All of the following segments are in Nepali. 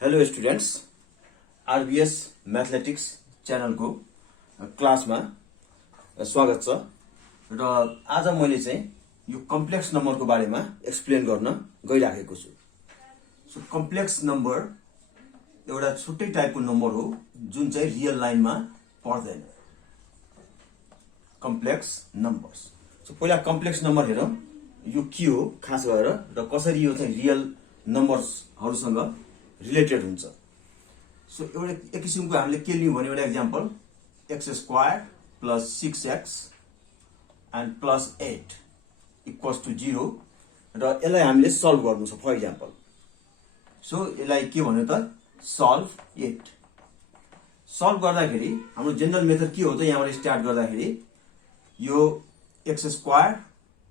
हेलो स्टुडेन्ट्स, आरबीएस म्याथमेटिक्स च्यानलको क्लासमा स्वागत छ। र आज मैले चाहिँ यो कम्प्लेक्स नम्बरको बारेमा एक्सप्लेन गर्न गइराखेको छु। सो कम्प्लेक्स नम्बर एउटा छुट्टै टाइपको नम्बर हो जुन चाहिँ रियल लाइनमा पर्दैन। Complex numbers. सो पहिला कम्प्लेक्स नम्बर हेरौँ यो के हो खास गरेर र कसरी यो चाहिँ रियल नम्बर्सहरुसँग रिलेटेड हुन्छ। सो एउटा एक किसिमको हामीले के लियौं भने एउटा एक्जाम्पल x² + 6x and +8 = 0 र यसलाई हामीले सल्भ गर्नु छ फर एक्जाम्पल। सो यसलाई के भन्यो त सल्भ इट। सल्भ गर्दाखेरि हाम्रो जनरल मेथड के हो त यहाँबाट स्टार्ट गर्दाखेरि यो x²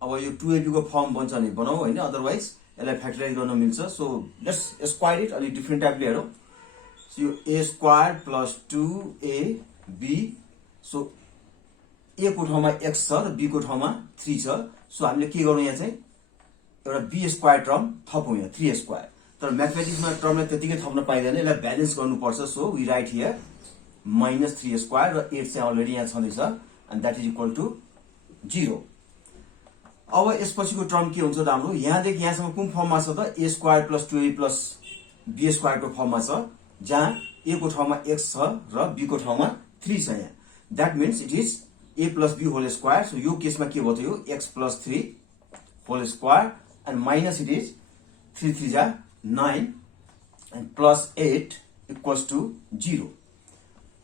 अब यो 2ab को फर्म बन्छ भने बनाऊ हैन, अदरवाइज यसलाई फ्याक्टराइज गर्न मिल्छ। सो लेट्स स्क्वायर इट अलि डिफरेन्ट टाइपले हेरौँ। सो यो a² + 2ab। सो a को ठाउँमा x छ र b को ठाउँमा 3 छ। सो हामीले के गर्नु यहाँ चाहिँ एउटा b² टर्म थपौँ यहाँ 3² तर म्याथमेटिक्समा टर्मलाई त्यतिकै थप्न पाइदैन, यसलाई ब्यालेन्स गर्नुपर्छ। सो वी राइट हियर -3² र 8 चाहिँ अलरेडी यहाँ छँदैछ and that is equal to 0। अब यसपछिको टर्म के हुन्छ त हाम्रो यहाँदेखि यहाँसम्म कुन फर्ममा छ त a² + 2ab + b² को फर्ममा छ, जहाँ a को ठाउँमा x छ र b को ठाउँमा 3 छ यहाँ। That means it is a + b² so यो केसमा के भयो त यो x + 3² and minus it is 3 3 जा 9 एन्ड +8 = 0।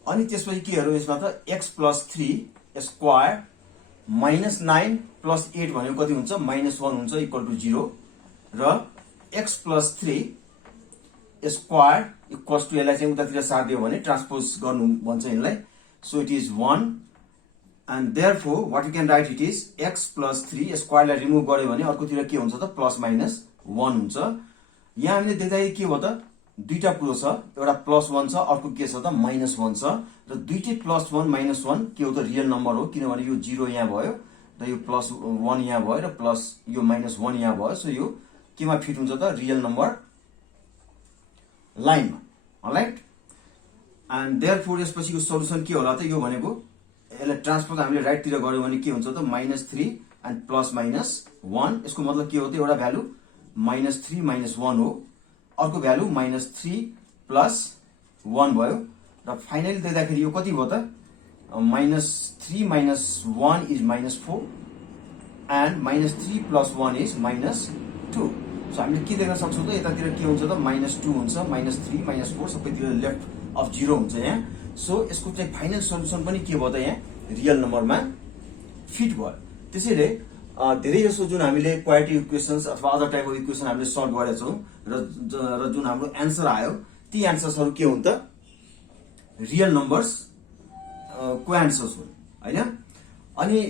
अनि त्यसपछि के हेरौँ यसमा त x + 3² -9 + 8 भनेको कति हुन्छ -1 हुन्छ = 0 र x + 3² यसलाई चाहिँ उतातिर सार्दियो भने ट्रान्सपोज गर्नु भन्छ यसलाई। So it is 1 and therefore what you can write it is x + 3 स्क्वायरलाई रिमुभ गर्यो भने अर्कोतिर के हुन्छ त +-1 हुन्छ। यहाँ हामीले देख्दाखेरि के हो त दुईटा कुरो छ, एउटा +1 छ अर्को के छ त -1 छ र दुईटै +1 -1 के हो त रियल नम्बर हो, किनभने यो 0 यहाँ भयो र यो +1 यहाँ भयो र प्लस यो -1 यहाँ भयो। सो यो केमा फिट हुन्छ त रियल नम्बर लाइनमा। अलराइट एन्ड देयरफोर यसपछिको सल्युसन के होला त यो भनेको यसलाई ट्रान्सपोज हामीले राइटतिर गर्यो भने के हुन्छ त -3 एन्ड +-1। यसको मतलब के हो त एउटा भ्यालु -3 -1 हो, अर्को भ्यालु -3 + 1 भयो र फाइनली देख्दाखेरि यो कति भयो त -3 - 1 इज -4 एन्ड -3 + 1 इज -2। सो हामीले के देख्न सक्छौँ त यतातिर के हुन्छ त -2 हुन्छ, -3 -4 सबैतिर लेफ्ट अफ 0 हुन्छ यहाँ। सो यसको चाहिँ फाइनल सल्युसन पनि के भयो त यहाँ रियल नम्बरमा फिट भयो। त्यसैले धेरै जसो जुन हामीले क्वाड्रेटिक इक्वेसन्स अथवा अदर टाइप अफ इक्वेसन हामीले सल्भ गरेका छौँ र जुन हाम्रो एन्सर आयो ती एन्सर्सहरू के हुन् त रियल नम्बर्स को एन्सर्स हुन् हैन। अनि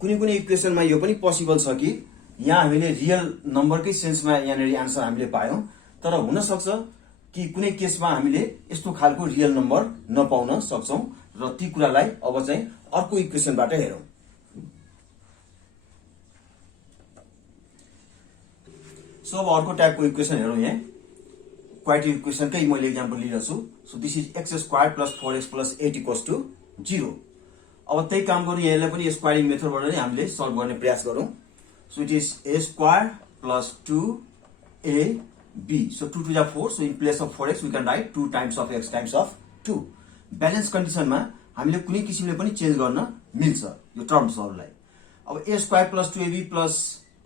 कुनै कुनै इक्वेसनमा यो पनि पोसिबल छ कि यहाँ हामीले रियल नम्बरकै सेन्समा यहाँनिर एन्सर हामीले पायौँ, तर हुन सक्छ कि कुनै केसमा हामीले यस्तो खालको रियल नम्बर नपाउन सक्छौँ र ती कुरालाई अब चाहिँ अर्को इक्वेसनबाट हेरौँ। सो अब अर्को टाइपको इक्वेसन हेरौँ यहाँ क्वाड्रेटिक इक्वेसनकै मैले एक्जाम्पल लिइरहेको छु। So this is x² + 4x + 8 = 0। अब त्यही काम गरौँ, यसलाई पनि स्क्वायरिङ मेथडबाट नै हामीले सल्भ गर्ने प्रयास गरौँ। So it is a² + 2ab। So 2 2 जा 4। So in place of 4x we can write 2 times of x times of 2। Balance कन्डिसनमा हामीले कुनै किसिमले पनि चेन्ज गर्न मिल्छ यो टर्म्सहरूलाई। अब a² + 2ab +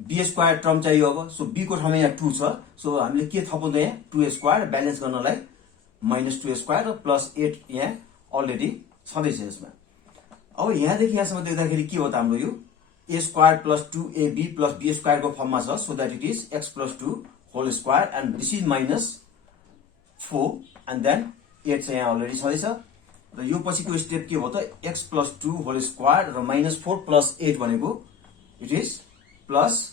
b² टर्म चाहियो अब। सो b को ठाउँमा यहाँ 2 छ, सो हामीले के थपाउँदा यहाँ 2² ब्यालेन्स गर्नलाई -2² र +8 यहाँ अलरेडी छँदैछ यसमा। अब यहाँदेखि यहाँसम्म देख्दाखेरि के हो त हाम्रो यो a² + 2ab + b² को फर्ममा छ। So that it is x + 2² and this is -4 and then 8 चाहिँ यहाँ अलरेडी छँदैछ र यो पछिको स्टेप के हो त x + 2² र -4 + 8 भनेको इट इज +4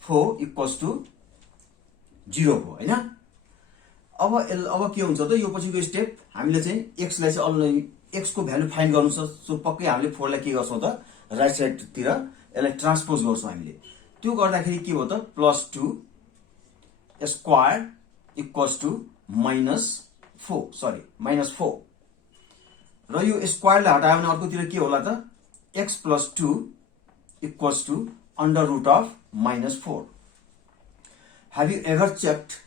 = 0 हो हैन। अब के हुन्छ त यो पछिको स्टेप हामीले चाहिँ x लाई चाहिँ x को भ्यालु फाइन्ड गर्नु छ। सो पक्कै हामीले 4 लाई के गर्छौँ त राइट साइडतिर यसलाई ट्रान्सपोज गर्छौँ हामीले। त्यो गर्दाखेरि के हो त +2² = -4 र यो स्क्वायरलाई हटायो भने अर्कोतिर के होला त x + 2 = √(-4). Have you ever checked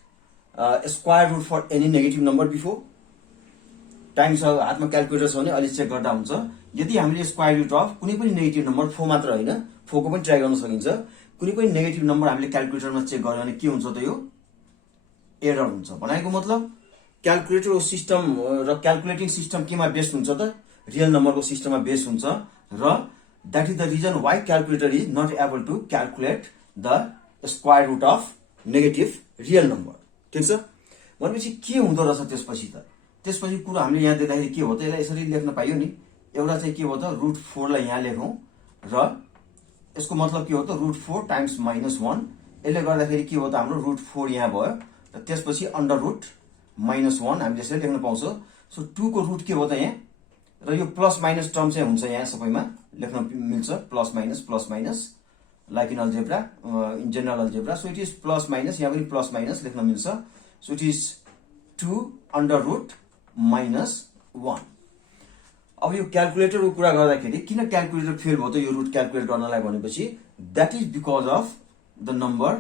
square root for any negative number before? Time छ हातमा क्याल्कुलेटर छ भने अलि चेक गर्दा हुन्छ। यदि हामीले स्क्वायर रुट अफ कुनै पनि नेगेटिभ नम्बर 4 मात्र हैन 4 को पनि ट्राई गर्न सकिन्छ। कुनै पनि नेगेटिभ नम्बर हामीले क्याल्कुलेटरमा चेक गर्यो भने के हुन्छ त यो एरर हुन्छ। भनेको मतलब क्याल्कुलेटर सिस्टम र क्याल्कुलेटिङ सिस्टम केमा बेस्ड हुन्छ त रियल नम्बरको सिस्टममा बेस्ड हुन्छ र that is the reason why calculator is not able to calculate the square root of negative real number। ठीक छ भनेपछि के हुँदो रहेछ त्यसपछि त त्यसपछि कुरा हामीले यहाँ देख्दाखेरि के हो त यसलाई यसरी लेख्न पाइयो नि एउटा चाहिँ के हो त √4 लाई यहाँ लेखौं र यसको मतलब के हो त √4 × -1 यसले गर्दाखेरि के हो त हाम्रो √4 यहाँ भयो र त्यसपछि √-1 हामीले यसरी लेख्न पाउँछौं। सो 2 को रुट के हो त यहाँ र यो प्लस माइनस टर्म चाहिँ हुन्छ यहाँ सबैमा लेख्न मिल्छ plus minus like in algebra in general algebra. So it is plus minus यहाँ पनि प्लस माइनस लेख्न मिल्छ। So it is 2√-1। अब यो क्याल्कुलेटरको कुरा गर्दाखेरि किन क्याल्कुलेटर फेल भयो त यो रुट क्याल्कुलेट गर्नलाई भनेपछि that is because of the number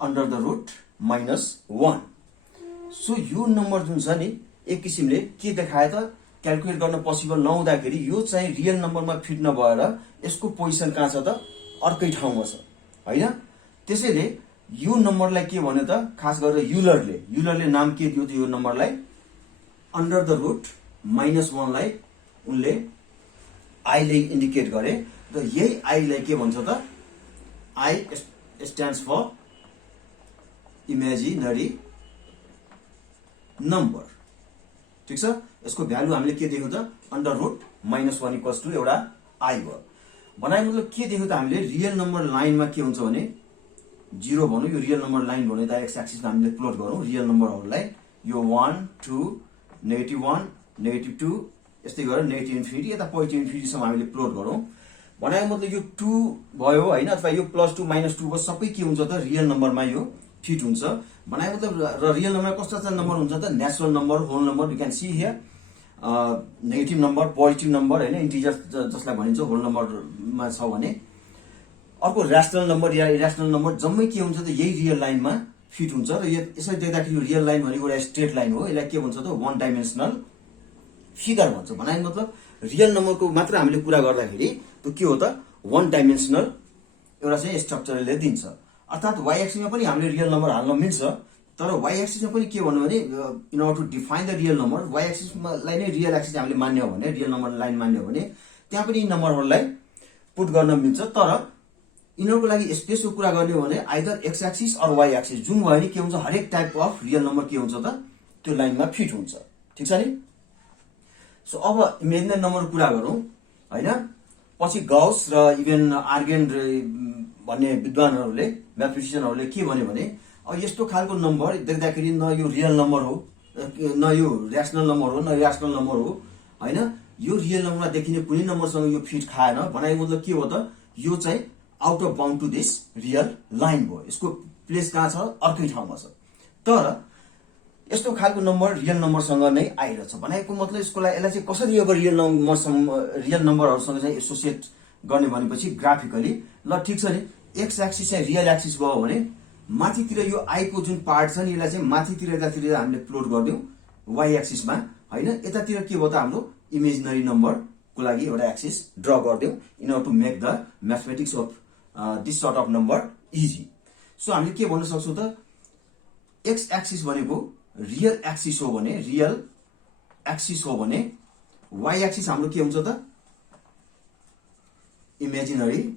under the √-1। So यो नम्बर जुन छ नि एक किसिमले के देखायो त क्याल्कुलेट गर्न पोसिबल नहुँदाखेरि यो चाहिँ रियल नम्बरमा फिट नभएर यसको पोजिसन कहाँ छ त अर्कै ठाउँमा छ हैन। त्यसैले यो नम्बरलाई के भन्यो त खास गरेर युलरले नाम के दियो त यो नम्बरलाई अन्डर द √-1 लाई उनले आई ले इन्डिकेट गरे र यही आई लाई के भन्छ त I stands for imaginary number. ठीक छ यसको भ्यालु हामीले के देख्यौ त अन्डर √-1 = एउटा आई भयो। बनाइ मतलब के देख्यौ त हामीले रियल नम्बर लाइनमा के हुन्छ भने 0 भनौं यो रियल नम्बर लाइन भन्यो त एक्स एक्सिसमा हामीले प्लट गरौं रियल नम्बरहरुलाई यो 1 2 -1 -2 यस्तै गरेर -∞ यता +∞ सम्म हामीले प्लट गरौं। भनेको मतलब यो 2 भयो हैन अथवा यो +2 -2 भयो सबै के हुन्छ त रियल नम्बरमा यो फिट हुन्छ। भनेको मतलब र रियल नम्बर कस्तो छ नम्बर हुन्छ त natural number whole number you can see here negative number positive number हैन इन्टिजर जसलाई भनिन्छ होल नम्बरमा छ भने अर्को र्याशनल नम्बर या इर्याशनल नम्बर जम्मै के हुन्छ त यही रियल लाइनमा फिट हुन्छ र यसरी देख्दाखेरि यो रियल लाइन भनेको एउटा स्ट्रेट लाइन हो। यसलाई के भन्छ त वन डाइमेन्सनल फिगर भन्छ। भनेको मतलब रियल नम्बरको मात्र हामीले कुरा गर्दाखेरि त्यो के हो त वन डाइमेन्सनल एउटा चाहिँ स्ट्रक्चरले दिन्छ। अर्थात y एक्सिसमा पनि हामीले रियल नम्बर हाल्न मिल्छ तर y एक्सिसमा पनि के भन्नु भने in order to define the real number y एक्सिसलाई नै रियल एक्सिस हामीले मान्ने हो भने रियल नम्बर लाइन मान्ने हो भने त्यहाँ पनि नम्बरहरुलाई पुट गर्न मिल्छ। तर यिनीहरुको लागि स्पेसको कुरा गर्ने हो भने either x axis or y axis जुन भयो नि के हुन्छ हरेक टाइप अफ रियल नम्बर के हुन्छ त त्यो लाइनमा फिट हुन्छ। ठीक छ नि। सो अब इमेजिनरी नम्बरको कुरा गरौं हैन पछि गौस र इभन आर्गेन भन्ने विद्वानहरुले म्याथमेटिशियनहरुले के भन्यो भने अब यस्तो खालको नम्बर देख्दाखेरि न यो रियल नम्बर हो न यो र्याशनल नम्बर हो न इर्याशनल नम्बर हो हैन यो रियल नम्बरमा देखिने कुनै नम्बरसँग यो फिट खाएन। भनेको मतलब के हो त यो चाहिँ out of bound to this real line भयो। यसको प्लेस कहाँ छ अर्कै ठाउँमा छ। तर यस्तो खालको नम्बर रियल नम्बरसँग नै आइरहेछ। भनेको मतलब यसलाई चाहिँ कसरी अब रियल नम्बरहरुसँग चाहिँ एसोसिएट गर्ने भनेपछि ग्राफिकली ल ठीक छ नि एक्स एक्सिस चाहिँ रियल एक्सिस भयो भने माथितिर यो आई को जुन पार्ट छ नि यसलाई चाहिँ माथितिर यतातिर हामीले प्लट गर्दियौ वाई एक्सिसमा हैन यतातिर के भयो त हाम्रो इमेजिनरी नम्बरको लागि एउटा एक्सिस ड्रा गर्दियौ in order to make the mathematics of this sort of number easy. So हामीले के भन्न सक्छौं त एक्स एक्सिस भनेको रियल एक्सिस हो भने वाई एक्सिस हाम्रो के हुन्छ त imaginary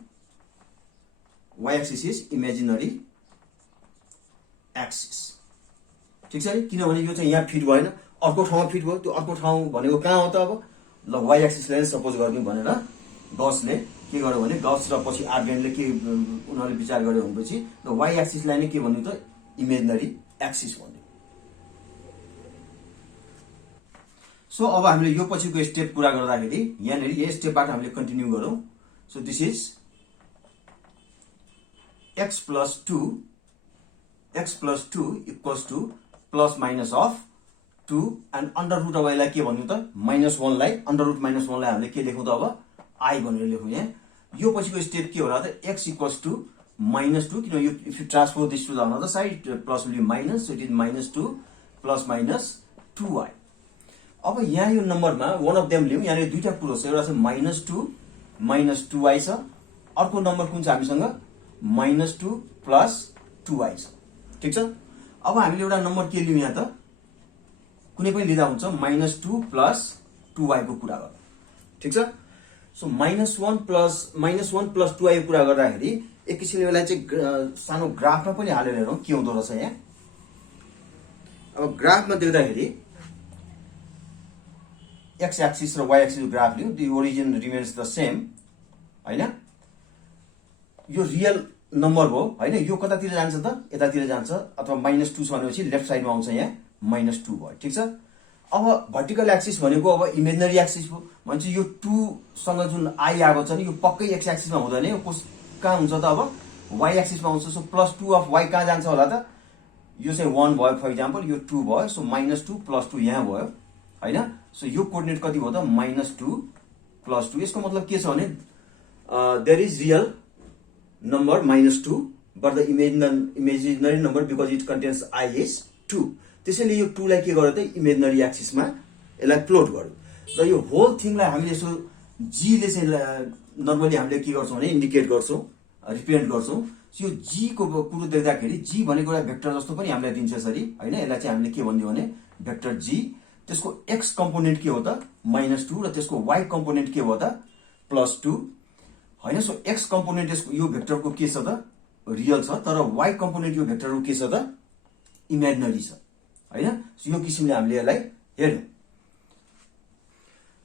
y axis is imaginary axis। ठीक छ नि किनभने यो चाहिँ यहाँ फिट भएन अर्को ठाउँमा फिट भयो त्यो अर्को ठाउँ भनेको कहाँ हो त अब ल y axis लाई सपोज गर्दियौ भनेर गौसले के गर्यो भने गौस र पछि आर्गेनले के उनीहरुले विचार गर्यो भनेपछि ल y axis लाई नै के भन्नु त इमेजिनरी एक्सिस भन्यो। सो अब हामीले यो पछिको स्टेप कुरा गर्दाखेरि यहाँनेरि यो स्टेपबाट हामीले कन्टिन्यू गरौं। So this is x + 2 = plus minus of 2 and under root अब यसलाई के भन्नु त -1 लाई अन्डर रुट -1 लाई हामीले के लेखौँ त अब आई भनेर लेखौँ यहाँ। यो पछिको स्टेप के होला त x इक्वल्स टु -2 किन यो if you transpose this to the another side plus will be minus, so it is -2 plus minus 2y। अब यहाँ यो नम्बरमा वान अफ देम लिउँ, यहाँ दुईटा कुरो छ, एउटा छ -2 -2y छ, अर्को नम्बर कुन छ हामीसँग -2 प्लस 2y छ। ठिक छ, अब हामीले एउटा नम्बर के लिउँ यहाँ त कुनै पनि लिँदा हुन्छ -2 प्लस 2y को कुरा गर्दा। ठिक छ, सो -1 प्लस 2y को कुरा गर्दाखेरि एक किसिमले यसलाई चाहिँ सानो ग्राफमा पनि हालेर हेरौँ के हुँदो रहेछ यहाँ। अब ग्राफमा देख्दाखेरि x एक्सिस र y एक्सिस ग्राफ लिउँ, the origin remains the same हैन। यो रियल नम्बर हो हैन, यो कतातिर जान्छ त यतातिर जान्छ, अथवा -2 छ भनेपछि लेफ्ट साइडमा आउँछ यहाँ -2 भयो। ठिक छ, अब भर्टिकल एक्सिस भनेको अब इमेजिनरी एक्सिस हो भनेपछि यो 2 सँग जुन आई आएको छ नि यो पक्कै x एक्सिसमा हुँदैन, यो कहाँ हुन्छ त अब y एक्सिसमा आउँछ। सो +2 अफ y कहाँ जान्छ होला त, यो चाहिँ 1 भयो फर इक्जाम्पल, यो 2 भयो, सो -2 + 2 यहाँ भयो हैन। सो यो कोअर्डिनेट कति भयो त -2 + 2। यसको मतलब के छ भने there is real number -2 but the imaginary number because it contains I is 2। त्यसैले यो 2 लाई के गर्यो त इमेजिनरी एक्सिसमा यसलाई प्लोट गर्यो र यो होल थिङलाई हामीले यसो g ले चाहिँ नर्मली हामीले के गर्छौँ भने इन्डिकेट गर्छौँ, रिप्रेजेन्ट गर्छौँ। यो g को कुरो देख्दाखेरि g भनेको एउटा भेक्टर जस्तो पनि हामीलाई दिन्छ यसरी हैन। यसलाई चाहिँ हामीले के भनिदियो भने भेक्टर g, त्यसको x कम्पोनेन्ट के हो त -2 र त्यसको y कम्पोनेन्ट के हो त +2 हैन। सो x कम्पोनेन्ट यो भेक्टरको के छ त रियल छ, तर y कम्पोनेन्ट यो भेक्टरको के छ त इमेजिनरी छ हैन। सो यो किसिमले हामीले यसलाई हेर्यौं।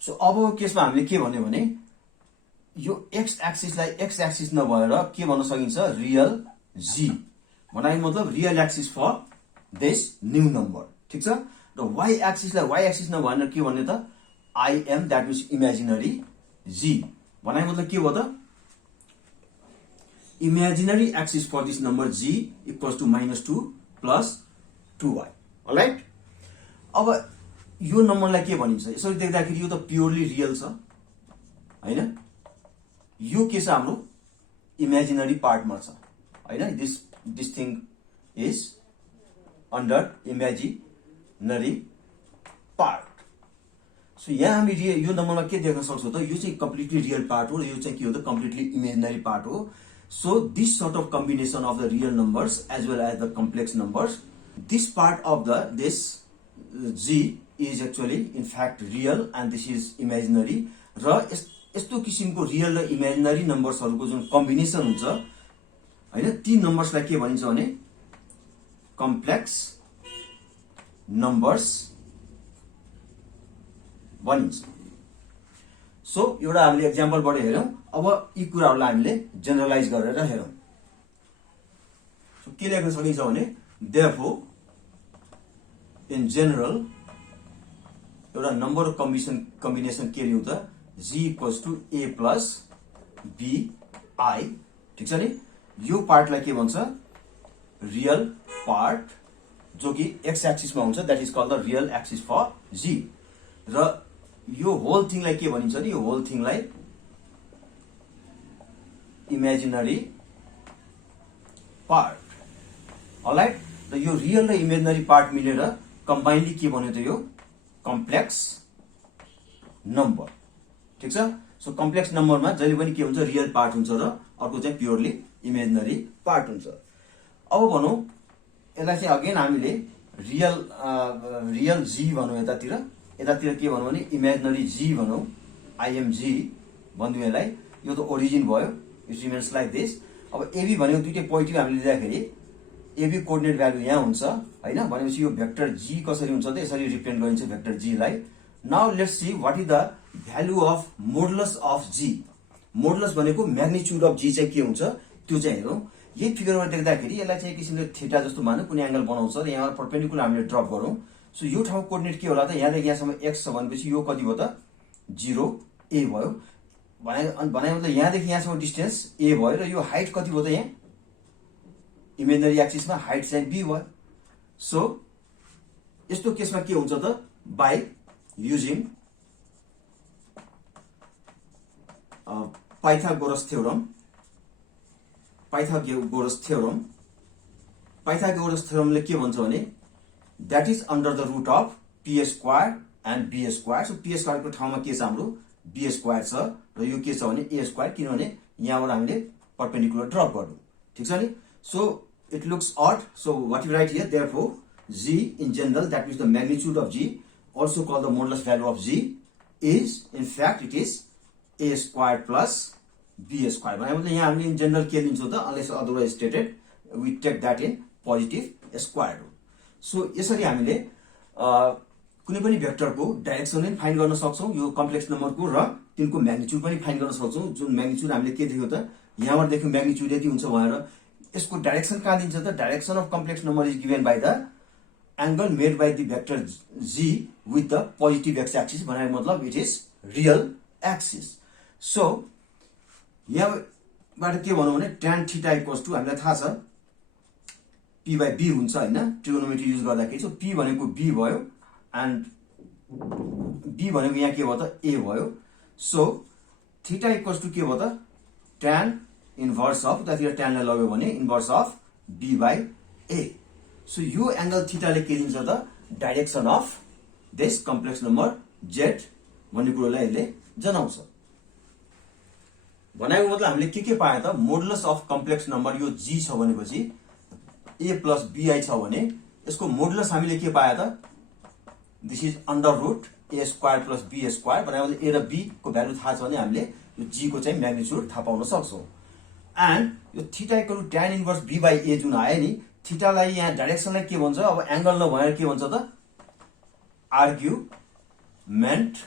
सो अब केसमा हामीले के भन्यो भने यो x एक्सिसलाई x एक्सिस नभएर के भन्न सकिन्छ रियल g भनाइ मतलब real axis for this new number. ठिक छ, र y एक्सिसलाई y एक्सिस नभएर के भन्ने त I am that means imaginary g भनाइ मतलब के हो त imaginary axis for this number g equals to -2 plus 2y। All right, अब यो नम्बरलाई के भनिन्छ यसरी देख्दाखेरि यो त प्योरली रियल छ हैन। यो के छ हाम्रो इमेजिनरी पार्टमा छ हैन। This thing is under imaginary part. So यहाँ हामी यो नम्बरमा के देख्न सक्छौँ त यो चाहिँ कम्प्लिटली रियल पार्ट हो र यो चाहिँ के हो त कम्प्लिटली इमेजिनरी पार्ट हो। So this sort of combination of the real numbers as well as the complex numbers, this part of this g is actually in fact real and this is imaginary। र यस्तो किसिमको रियल र इमेजिनरी नम्बर्सहरुको जुन कम्बिनेसन हुन्छ हैन ती नम्बर्सलाई के भनिन्छ भने कम्प्लेक्स नम्बर्स भनिन्छ। सो एउटा हामीले एक्जाम्पलबाट हेरौँ, अब यी कुराहरूलाई हामीले जेनरलाइज गरेर हेरौँ। सो के लेख्न सकिन्छ भने therefore in general एउटा नम्बर अफ कम्बिनेसन के लिउँ त g equals to a plus b I। ठिक छ नि, यो पार्टलाई के भन्छ रियल पार्ट जो कि x एक्सिसमा हुन्छ, that is called the real axis for g। र यो होल थिङलाई के भनिन्छ नि यो होल थिङलाई इमेजिनरी पार्ट। अलराइट, र यो रियल र इमेजिनरी पार्ट मिलेर कम्बाइनली के भन्यो त यो कम्प्लेक्स नम्बर। ठिक छ, सो कम्प्लेक्स नम्बरमा जहिले पनि के हुन्छ रियल पार्ट हुन्छ र अर्को चाहिँ प्योरली इमेजिनरी पार्ट हुन्छ। अब भनौं यसलाई चाहिँ अगेन हामीले रियल जी भनौं, यतातिर के भनौं भने इमेजिनरी जी भनौं, IMG भनिदिउँ यसलाई। यो त ओरिजिन भयो, इट रिमेन्स लाइक दिस। अब एबी भनेको दुईटै पोजिटिभ हामीले लिँदाखेरि एबी कोअर्डिनेट भ्यालु यहाँ हुन्छ हैन। भनेपछि यो भेक्टर जी कसरी हुन्छ त यसरी रिप्रेजेन्ट गरिन्छ भेक्टर जी लाई। Now let's see what is the value of modulus of G. Modulus भनेको म्याग्निट्युड अफ जी चाहिँ के हुन्छ त्यो चाहिँ हेरौँ। यही फिगरमा देख्दाखेरि यसलाई चाहिँ किसिमले थीटा जस्तो मानौँ, कुनै एंगल बनाउँछ र यहाँ परपेन्डिकुलर हामीले ड्रप गरौँ। सो यो ठाउँ कोअर्डिनेट के होला त यहाँदेखि यहाँसम्म x छ भनेपछि यो कति भयो त 0a भयो। भने मतलब यहाँदेखि यहाँसम्म डिस्टेन्स a भयो र यो हाइट कति भयो त यहाँ इमेजिनरी एक्सिसमा हाइट चाहिँ b भयो। सो यस्तो केसमा के हुन्छ त बाई युजिङ पाइथागोरस थ्योरमले के भन्छ भने that is under the root of P square and B square. So P square को ठाउँमा के छ हाम्रो बी स्क्वायर छ र यो के छ भने ए स्क्वायर, किनभने यहाँबाट हामीले परपेंडिकुलर ड्रप गर्नु, ठीक छ नि। So it looks odd, so what you write here, therefore g in general, that means the magnitude of g, also called the modulus value of g, is in fact it is a square plus b square। मतलब यहाँ हामीले इन जनरल के लिन्छौँ त, unless otherwise stated we take that in positive square root। So यसरी हामीले कुनै पनि भेक्टरको डाइरेक्सन पनि फाइन्ड गर्न सक्छौं यो कम्प्लेक्स नम्बरको, र तिनको म्याग्निट्युड पनि फाइन्ड गर्न सक्छौं। जुन म्याग्निट्युड हामीले के देख्यौं त, यहाँबाट देख्यौं म्याग्निट्युड यति हुन्छ भनेर, यसको डाइरेक्सन कहाँ दिन्छ त, direction of complex number is given by the angle made by the vector g with the positive x axis, भनेको मतलब it is real axis. So यहाँबाट के भनौं भने tan थीटा इक्वल्स टु हामीलाई थाहा छ p by b हुन्छ हैन, ट्रिगोनोमेट्री युज गर्दाखेरि। सो p भनेको b भयो एन्ड b भनेको यहाँ के भयो त a भयो। सो थीटा इक्वल्स टु के भयो त tan इन्भर्स अफ, उतातिर tan लाई लग्यो भने inverse of b by a। So यो एंगल थीटाले के दिन्छ त, direction of this complex number z भन्ने कुरोलाई यसले जनाउँछ। भनेको मतलब हामीले के पाए त, मोडुलस अफ कम्प्लेक्स नम्बर यो g छ भनेपछि a प्लस bi छ भने यसको मोडुलस हामीले के पाए त, this is under root a square plus b square. भनेको मतलब a र b को भ्यालु थाहा छ भने हामीले यो g को चाहिँ म्याग्निट्युड थाहा पाउन सक्छौं। एन्ड यो theta equal to tan inverse b by a जुन आयो नि, थीटालाई यहाँ डाइरेक्सनलाई के भन्छ, अब एंगल नभएर के भन्छ त, argument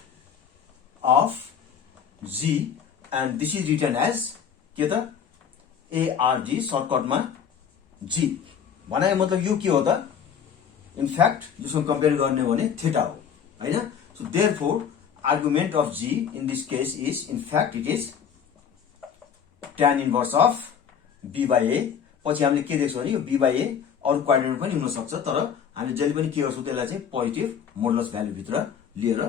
of g and this is written as के त ARG, सर्टकटमा g। भनेको मतलब यो के हो त, इनफ्याक्ट जसको कम्पेयर गर्ने हो भने थीटा हो हैन। So therefore argument of g in this case is in fact it is tan inverse of b by a। पछि हामीले के देख्छौं भने यो b by a अरु कोअर्डिनेट पनि हुन सक्छ, तर हामीले जहिले पनि के गर्छौं त्यसलाई चाहिँ पोजिटिभ मोडुलस भ्यालु भित्र लिएर,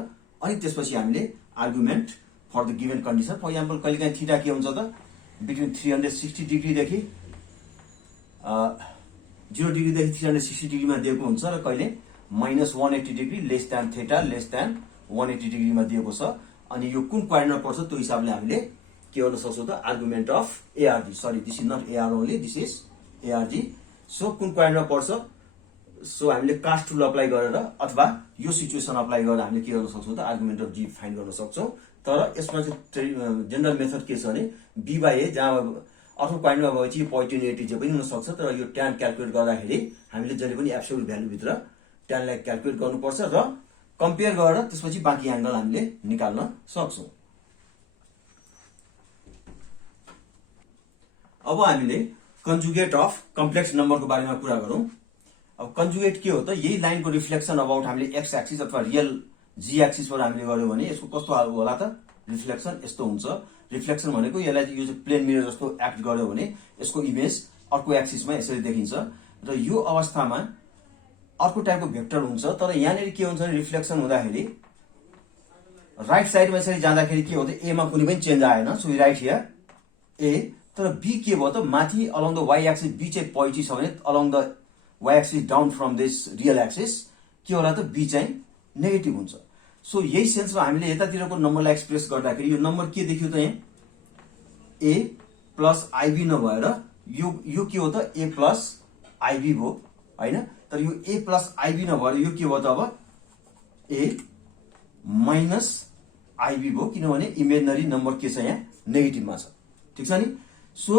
अनि त्यसपछि हामीले argument for the given condition. For example कहिलेकाहीँ थीटा के हुन्छ त, बिट्विन 360 डिग्री देखि 0 डिग्री देखि 360 डिग्रीमा दिएको हुन्छ, र कहिले -180 degree less than theta less than 180 डिग्रीमा दिएको छ। अनि यो कुन कोअर्डिनेट पर्छ त्यो हिसाबले हामीले के गर्न सक्छौं त, argument of ARG, sorry this is not AR only, this is ARG। So कुन पोइन्टमा पर्छ, सो हामीले कास्ट रुल अप्लाई गरेर अथवा यो सिचुएसन अप्लाई गरेर हामीले के गर्न सक्छौं त, आर्गुमेन्ट अफ g फाइन्ड गर्न सक्छौं। तर यसमा चाहिँ जनरल मेथड के छ भने b by a, जहाँ अर्को पोइन्टमा भएपछि यो पोजिटिभ नेगेटिभ जे पनि हुन सक्छ, तर यो tan क्याल्कुलेट गर्दाखेरि हामीले जहिले पनि एब्सोल्युट भ्यालु भित्र tan लाई क्याल्कुलेट गर्नुपर्छ र कम्पेयर गरेर त्यसपछि बाँकी एंगल हामीले निकाल्न सक्छौं। अब हामीले कन्जुगेट अफ कम्प्लेक्स नम्बरको बारेमा कुरा गरौं। अब कन्जुगेट के हो त, यही लाइनको रिफ्लेक्सन अबाउट हामीले एक्स एक्सिस अथवा रियल जी एक्सिसबाट हामीले गर्यो भने यसको कस्तो होला त, रिफ्लेक्सन यस्तो हुन्छ। रिफ्लेक्सन भनेको यसलाई यो चाहिँ प्लेन मिरर जस्तो एक्ट गर्यो भने यसको इमेज अर्को एक्सिसमा यसरी देखिन्छ, र यो अवस्थामा अर्को टाइपको भेक्टर हुन्छ। तर यहाँनिर के हुन्छ भने रिफ्लेक्सन हुँदाखेरि राइट साइडमा यसरी जाँदाखेरि के हो त, ए मा कुनै पनि चेन्ज आएन, so we write here a. तर बी के भयो त, माथि along the y axis b चाहिँ पोजिटिभ छ भने along the y axis down from this real axis के होला त, बी चाहिँ नेगेटिभ हुन्छ। सो यही सेन्समा हामीले यतातिरको नम्बरलाई एक्सप्रेस गर्दाखेरि यो नम्बर के देखियो त, यहाँ ए प्लस आईबी नभएर यो के हो त, ए प्लस आईबी भयो हैन। तर यो ए प्लस आईबी नभएर यो के भयो त, अब ए माइनस आईबी भयो, किनभने इमेजिनरी नम्बर के छ यहाँ नेगेटिभमा छ, ठीक छ नि। सो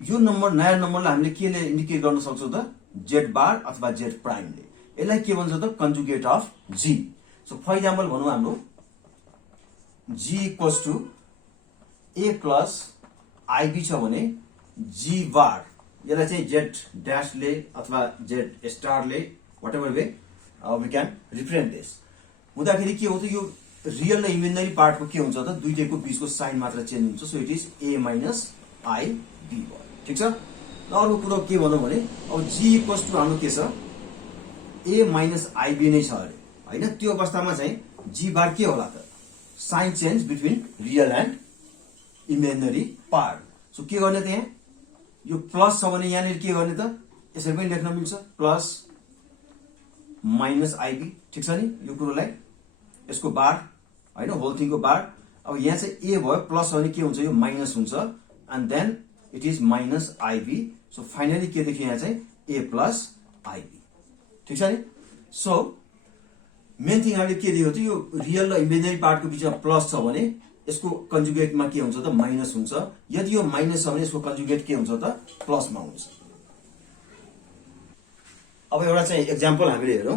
यो नम्बर नयाँ नम्बरलाई हामीले केले इन्डिकेट गर्न सक्छौं त, जेड बार अथवा जेड प्राइमले। यसलाई के भन्छ त, conjugate of Z. So for example भनौं हाम्रो Z equals to A plus IB छ भने जी बार, यसलाई चाहिँ जेड ड्याशले अथवा जेड स्टारले whatever way we can represent this हुँदाखेरि के हो त, यो रियल र इमेजिनरी पार्टको के हुन्छ त, दुईटैको बीचको साइन मात्र चेन्ज हुन्छ। So it is a minus i b, ठीक छ। अर्को कुरो के भनौं भने अब जी इक्वल्स टु हाम्रो के छ, ए माइनस आइबी नै छ अरे हैन। त्यो अवस्थामा चाहिँ जी बार के होला त? Sign change between real and imaginary part. So के गर्ने त यहाँ? यो प्लस छ भने यहाँनिर के गर्ने त? यसरी पनि लेख्न मिल्छ, प्लस माइनस आइबी। ठिक छ नि? यो कुरोलाई यसको बार हैन, होल थिङको बार। अब यहाँ चाहिँ ए भयो, प्लस भने के हुन्छ? यो माइनस हुन्छ and then it is minus i b. So finally के देखियो यहाँ चाहिँ? A plus i b. ठिक छ नि? सो मेन थिङ हामीले के दियो त? यो रियल र इमेजिनरी पार्टको बिचमा प्लस छ भने यसको कन्जुगेटमा के हुन्छ त? माइनस हुन्छ। यदि यो माइनस छ भने यसको कन्जुगेट के हुन्छ त? प्लसमा हुन्छ। अब एउटा चाहिँ एक्जाम्पल हामीले हेरौँ।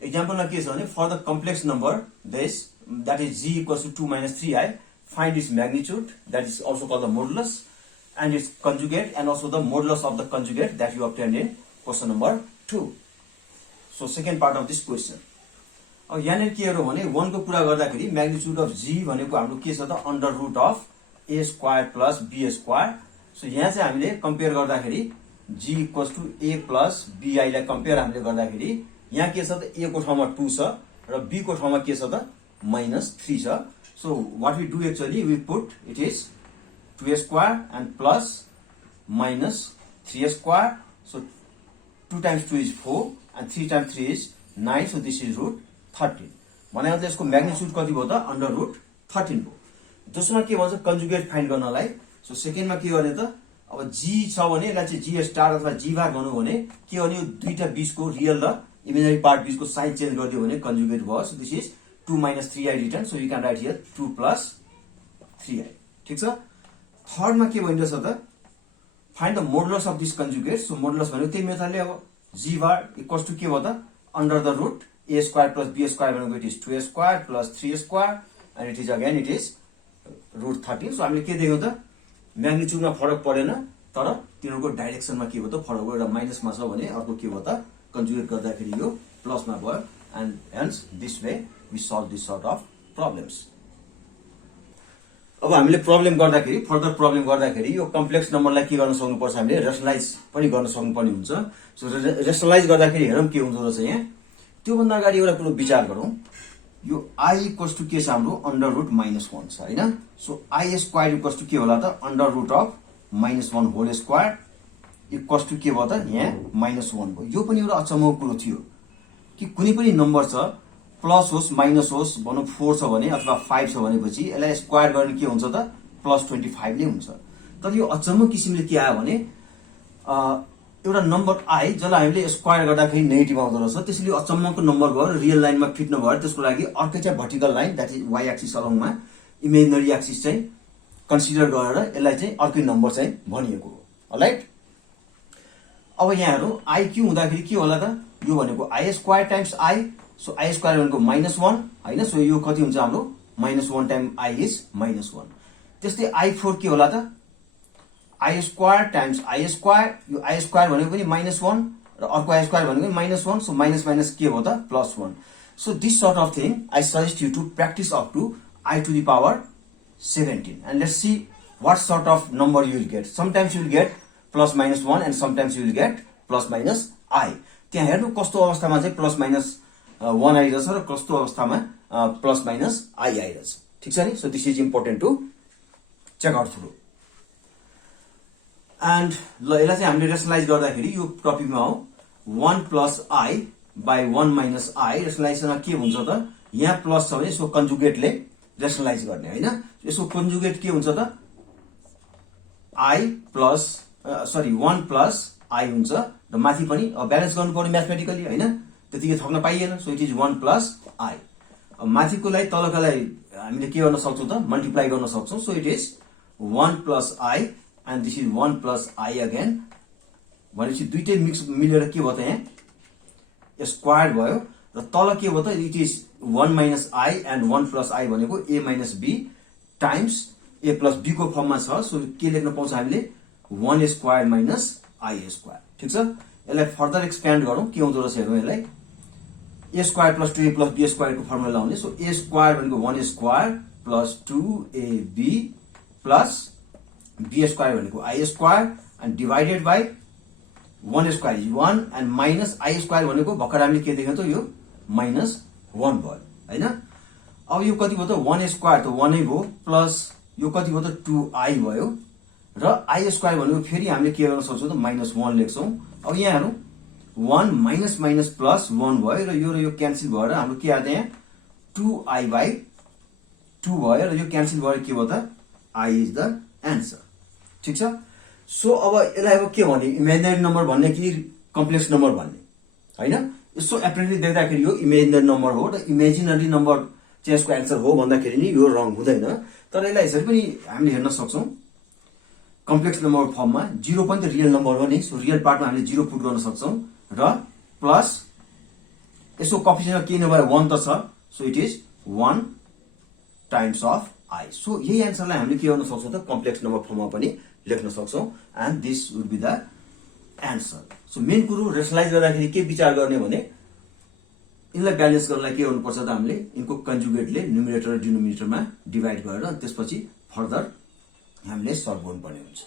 एक्जाम्पलमा के छ भने for the complex number this that is g equals to 2 minus 3i, find its magnitude, that is also called the modulus, and its conjugate, and also the modulus of the conjugate that you obtained in question number 2. So second part of this question. अब यहाँनिर के हेरौँ भने 1 को कुरा गर्दाखेरि म्याग्निट्युड अफ g भनेको हाम्रो के छ त? Under root of a square plus b square. So यहाँ चाहिँ हामीले कम्पेयर गर्दाखेरि g equals to a plus bi लाई कम्पेयर हामीले गर्दाखेरि यहाँ के छ त? a को ठाउँमा 2 छ र b को ठाउँमा के छ त? -3 छ। So what we do actually, we put it is 2a square and plus minus 3a square. So 2 times 2 is 4 and 3 times 3 is 9. So this is root 13. भने मतलब यसको म्याग्निट्युड कति भयो त? अन्डर रुट 13 भयो। दोस्रोमा के भन्छ? कन्जुगेट फाइन्ड गर्नलाई। सो सेकेन्डमा के गर्ने त? अब जी छ भने यसलाई चाहिँ जी स्टार अथवा जी बार गर्नु भने के भने? यो दुईटा बीचको रियल र इमेजिनरी पार्ट बीचको साइन चेन्ज गरिदियो भने कन्जुगेट भयो। So this is 2 minus 3i written, so you can write here 2 plus 3i. ठिक छ? थर्डमा के भनिरहेछ त? Find the modulus of this conjugate. So modulus भनेको त्यही मेथडले अब g बार इक्वल्स टु के भयो त? Under the root a square plus b square भनेको it is 2a square plus 3a square and it is again it is root 13। So हामीले के देख्यौँ त? म्याग्निट्युडमा फरक परेन, तर तिनीहरूको डाइरेक्सनमा के भयो त? फरक भयो। एउटा माइनसमा छ भने अर्को के भयो त? कन्जुगेट गर्दाखेरि यो प्लसमा भयो and hence this way we solve this sort of problems. अब हामीले प्रब्लम गर्दाखेरि, फर्दर प्रब्लम गर्दाखेरि यो कम्प्लेक्स नम्बरलाई के गर्न सक्नुपर्छ? हामीले रेसनलाइज पनि गर्न सक्नुपर्ने हुन्छ। सो रेसनलाइज गर्दाखेरि हेरौँ के हुँदो रहेछ यहाँ। त्योभन्दा अगाडि एउटा कुरो विचार गरौँ। यो i इक्वल्स टु के छ? हाम्रो अन्डर रुट -1 छ हैन। So i square equals to के होला त? Under root of -1 whole square equals to के भयो त? यहाँ -1 भयो। यो पनि एउटा अचम्मको कुरो थियो कि कुनै पनि नम्बर छ, प्लस होस् माइनस होस्, भनौँ 4 छ भने अथवा 5 छ भनेपछि यसलाई स्क्वायर गर्ने के हुन्छ त? +25 नै हुन्छ। तर यो अचम्म किसिमले के आयो भने एउटा नम्बर आई जसलाई हामीले स्क्वायर गर्दाखेरि नेगेटिभ आउँदो रहेछ, त्यसैले अचम्मको नम्बर भयो र रियल लाइनमा फिट नभएर त्यसको लागि अर्कै चाहिँ vertical line that is Y axis अलोङमा इमेजिनरी एक्सिस चाहिँ कन्सिडर गरेर यसलाई चाहिँ अर्कै नम्बर चाहिँ भनिएको हो। अलराइट, अब यहाँ हेरौँ आई क्यू हुँदाखेरि के होला त? यो भनेको I square times I. So I square भनेको -1 हैन। सो यो कति हुन्छ हाम्रो? -1 टाइम आई इज -1। त्यस्तै आई 4 के होला त? I square times I square. यो आई स्क्वायर भनेको पनि -1 र अर्को आई स्क्वायर भनेको पनि -1। सो माइनस माइनस के भयो त? +1। So this sort of thing I suggest you to practice up to I to the power 17 and let's see what sort of number you will get. Sometimes you will get +-1 and sometimes you will get +-i. त्यहाँ हेर्नु कस्तो अवस्थामा चाहिँ +-1 आइरहेछ र कस्तो अवस्थामा +-i आइरहेछ। ठिक छ नि? So this is important to check out through. And ल यसलाई चाहिँ हामीले रेसनलाइज गर्दाखेरि यो टपिकमा हो 1 + i by 1 - i। रेसनलाइजमा के हुन्छ त? यहाँ प्लस छ भने यसको कन्जुगेटले रेसनलाइज गर्ने हैन। यसको कन्जुगेट के हुन्छ त? 1 + i हुन्छ र माथि पनि ब्यालेन्स गर्नु पर्यो म्याथमेटिकली हैन, त्यतिकै थप्न पाइएन। So it is 1 + i। माथिकोलाई तलकोलाई हामीले के गर्न सक्छौँ त? मल्टिप्लाई गर्न सक्छौँ। So it is 1 + i and this is 1 + i again. भनेपछि दुईटै मिक्स मिलेर के भयो त? यहाँ स्क्वायर भयो र तल के भयो त? It is 1 - i and 1 + i भनेको a - b times a + b को फर्ममा छ। सो के लेख्न पाउँछ हामीले? 1 स्क्वायर - i स्क्वायर। ठिक छ? यसलाई फर्दर एक्सप्यान्ड गरौँ के हुँदो रहेछ हेरौँ। यसलाई a square + 2a + b square को फर्मुला लाउने। सो a स्क्वायर भनेको 1 स्क्वायर + 2ab + b स्क्वायर भनेको i square and divided by 1 square is 1 and minus I square भनेको भर्खर हामीले के देख्यौँ त यो -1 भयो हैन। अब यो कति भयो त 1 स्क्वायर त 1 नै भयो प्लस यो कति भयो त 2i भयो र आई स्क्वायर भनेको फेरि हामीले के गर्न सक्छौँ त -1 लेख्छौँ। अब यहाँ हेरौँ 1 माइनस माइनस प्लस 1 भयो र यो क्यान्सल भएर हाम्रो के आयो यहाँ 2i/2 भयो र यो क्यान्सल भएर के भयो त i इज द एन्सर। ठीक छ। सो अब यसलाई अब के भन्ने इमेजिनरी नम्बर भन्ने कि कम्प्लेक्स नम्बर भन्ने हैन। यसो एप्रेन्टली देख्दाखेरि यो इमेजिनरी नम्बर हो र इमेजिनरी नम्बर चाहिँ यसको एन्सर हो भन्दाखेरि नि यो रङ हुँदैन। तर यसलाई यसरी पनि हामीले हेर्न सक्छौँ कम्प्लेक्स नम्बर फर्ममा 0 पनि त रियल नम्बर हो नि। सो रियल पार्टमा हामीले 0 पुट गर्न सक्छौँ र प्लस यसको कोएफिसिएन्ट के नभए 1 त छ। So it is 1 times of i। So यही एन्सरलाई हामीले के गर्न सक्छौँ त कम्प्लेक्स नम्बर फर्ममा पनि लेख्न सक्छौँ and this would be the answer. So main कुरो रेसनलाइज गर्दाखेरि के विचार गर्ने भने यिनलाई ब्यालेन्स गर्नलाई के गर्नुपर्छ त हामीले यिनको कन्जुगेटले न्युमिरेटर र डिनोमिनेटरमा डिभाइड गरेर त्यसपछि फर्दर हामीले सल्भ गर्नुपर्ने हुन्छ।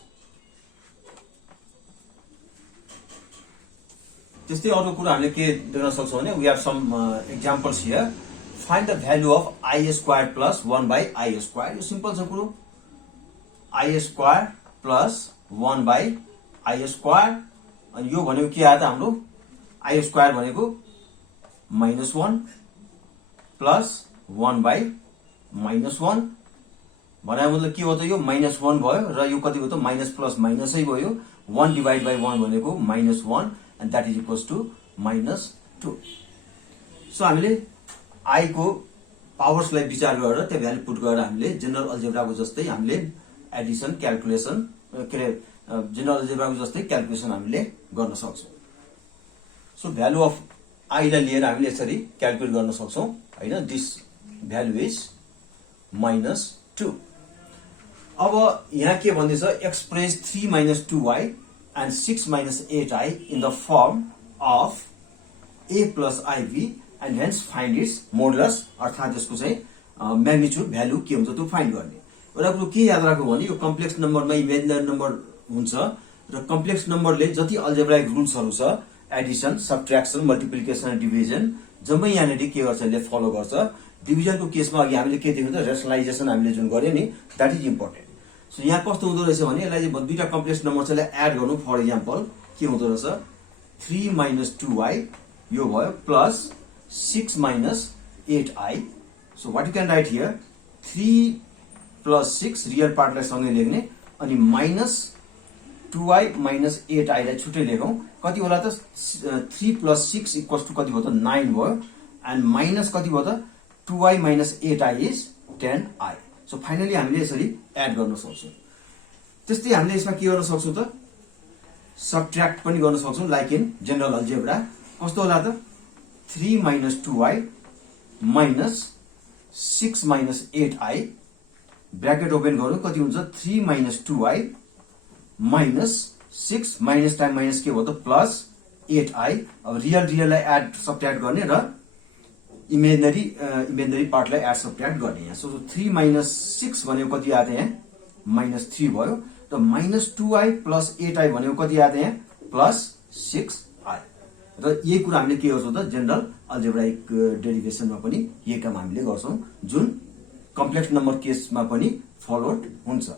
त्यस्तै अरू कुरा हामीले के देख्न सक्छौँ भने we have some examples here. Find the value of i square plus 1/i square. यो सिम्पल छ कुरो I square plus 1/i square अनि यो भनेको के आयो त हाम्रो आई स्क्वायर भनेको -1 प्लस 1/-1 भनेको मतलब के हो त यो -1 भयो र यो कति भयो त माइनस प्लस माइनसै भयो 1 डिभाइड बाई 1 भनेको -1 and that is equals to -2। So हामीले आई को पावर्सलाई विचार गरेर त्यो भ्यालु पुट गरेर हामीले जनरल अल्जेब्राको जस्तै हामीले एडिसन क्याल्कुलेसन के अरे जनरल अल्जेब्राको जस्तै क्याल्कुलेसन हामीले गर्न सक्छौँ। सो भ्यालु अफ आई लाई लिएर हामीले यसरी क्याल्कुलेट गर्न सक्छौँ हैन। This value is -2। अब यहाँ के भन्दैछ express 3 - 2y and 6 - 8i in the form of a plus iv and hence find its modulus अर्थात यसको चाहिँ म्याग्निट्युड भ्यालु के हुन्छ त्यो फाइन्ड गर्ने। एउटा कुरो के याद राख्नु भने यो कम्प्लेक्स नम्बरमा इमेजिनरी नम्बर हुन्छ र कम्प्लेक्स नम्बरले जति अल्जेब्राइक रुल्सहरू छ एडिसन सबट्र्याक्सन मल्टिप्लिकेसन डिभिजन जम्मै यहाँनिर के गर्छ यसले फलो गर्छ। डिभिजनको केसमा अघि हामीले के देख्यौँ त रेसनलाइजेसन हामीले जुन गर्यो नि द्याट इज इम्पोर्टेन्ट। सो यहाँ कस्तो हुँदो रहेछ भने यसलाई चाहिँ दुईटा कम्प्लेक्स नम्बर चाहिँ एड गर्नु। फर इक्जाम्पल के हुँदो रहेछ 3 - 2y यो भयो plus 6 - 8i। So what you can write here 3 + 6 real पार्टलाई सँगै लेख्ने अनि -2i - 8i लाई छुट्टै लेखौँ। कति होला त 3 + 6 इक्वल्स टु कति भयो त 9 भयो एन्ड माइनस कति भयो त 2i - 8i is 10i। So finally हामीले यसरी एड गर्न सक्छौँ। त्यस्तै हामीले यसमा के गर्न सक्छौँ त सबट्र्याक्ट पनि गर्न सक्छौँ लाइक इन जनरल अल्जेब्रा। कस्तो होला त 3 - 2y minus 6 - 8i bracket open गरौँ कति हुन्छ 3 - 2y minus 6 minus time minus के भयो त प्लस 8i। अब रियललाई एड सबट्र्याक्ट गर्ने र इमेजिनरी पार्टलाई एड सबट्र्याक्ट गर्ने यहाँ। सो 3 - 6 भनेको कति आयो त यहाँ -3 भयो र -2i प्लस 8i भनेको कति आयो त यहाँ +6i। र यही कुरा हामीले के गर्छौँ त जनरल अल्जेब्राइक डेरिभेसनमा पनि यही काम हामीले गर्छौँ जुन कम्प्लेक्स नम्बर केसमा पनि फलोड हुन्छ।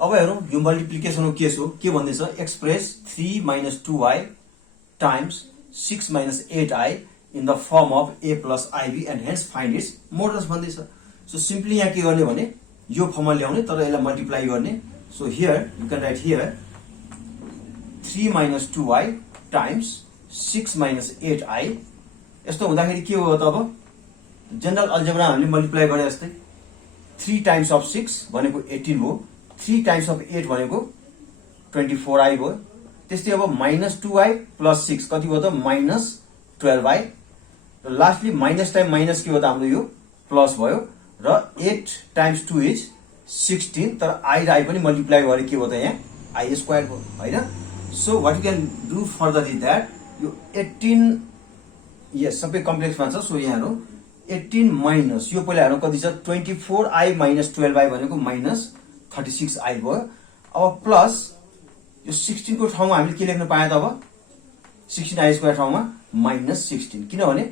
अब हेरौँ यो मल्टिप्लिकेसनको केस हो। के भन्दैछ express 3 - 2y times 6 - 8i in the form of a plus iv and hence find its modulus भन्दैछ। सो सिम्पली यहाँ के गर्ने भने यो फर्ममा ल्याउने तर यसलाई मल्टिप्लाई गर्ने। So here you can write here 3 - 2y times 6 - 8i। यस्तो हुँदाखेरि के हो त अब जनरल अल्जेब्रा हामीले मल्टिप्लाई गरे जस्तै 3 टाइम्स अफ 6 भनेको 18 हो 3 टाइम्स अफ 8 भनेको 24i भयो। त्यस्तै अब -2i प्लस 6 कति भयो त -12i र लास्टली माइनस टाइम माइनस के हो त हाम्रो यो प्लस भयो र 8 टाइम्स 2 इज 16 तर आई र आई पनि मल्टिप्लाई गरे के हो त यहाँ आई स्क्वायर भयो हैन। So what you can do further is that यो 18 यस सबै कम्प्लेक्समा छ। सो यहाँ हेरौँ 18 माइनस यो पहिला हेरौँ कति छ 24i - 12i भनेको -36i भयो। अब प्लस यो 16 को ठाउँमा हामीले के लेख्न पाए त अब 16 आई स्क्वायर ठाउँमा -16 किनभने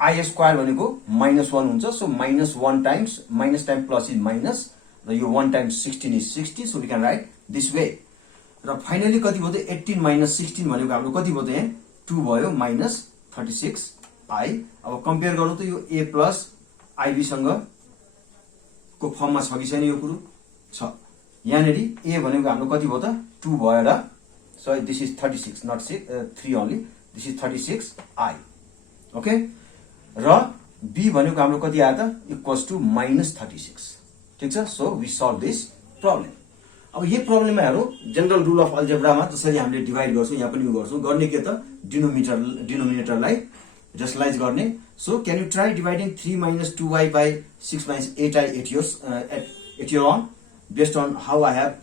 आई स्क्वायर भनेको -1 हुन्छ so -1 times minus time plus is minus र यो 1 टाइम्स 16 इज 60 so we can write this way र फाइनली कति भयो त 18 - 16 भनेको हाम्रो कति भयो त यहाँ 2 भयो -36 आई अब कम्पेयर गरौँ त यो a प्लस आईबी सँग को फर्ममा छ कि छैन यो कुरो छ यहाँनेरि a भनेको हाम्रो कति भयो त 2 भयो र so this is 36 not 3 only this is 36 i okay र b भनेको हाम्रो कति आयो त इक्वल्स टु -36 ठीक छ so we solve this problem अब यही प्रब्लममा हेरौँ जनरल रुल अफ अल्जेब्रामा जसरी हामीले डिभाइड गर्छौं यहाँ पनि गर्छौं गर्ने के त डिनोमिनेटरलाई रेशनलाइज गर्ने so can you try dividing 3 - 2y by 6 - 8i at your own based on how I have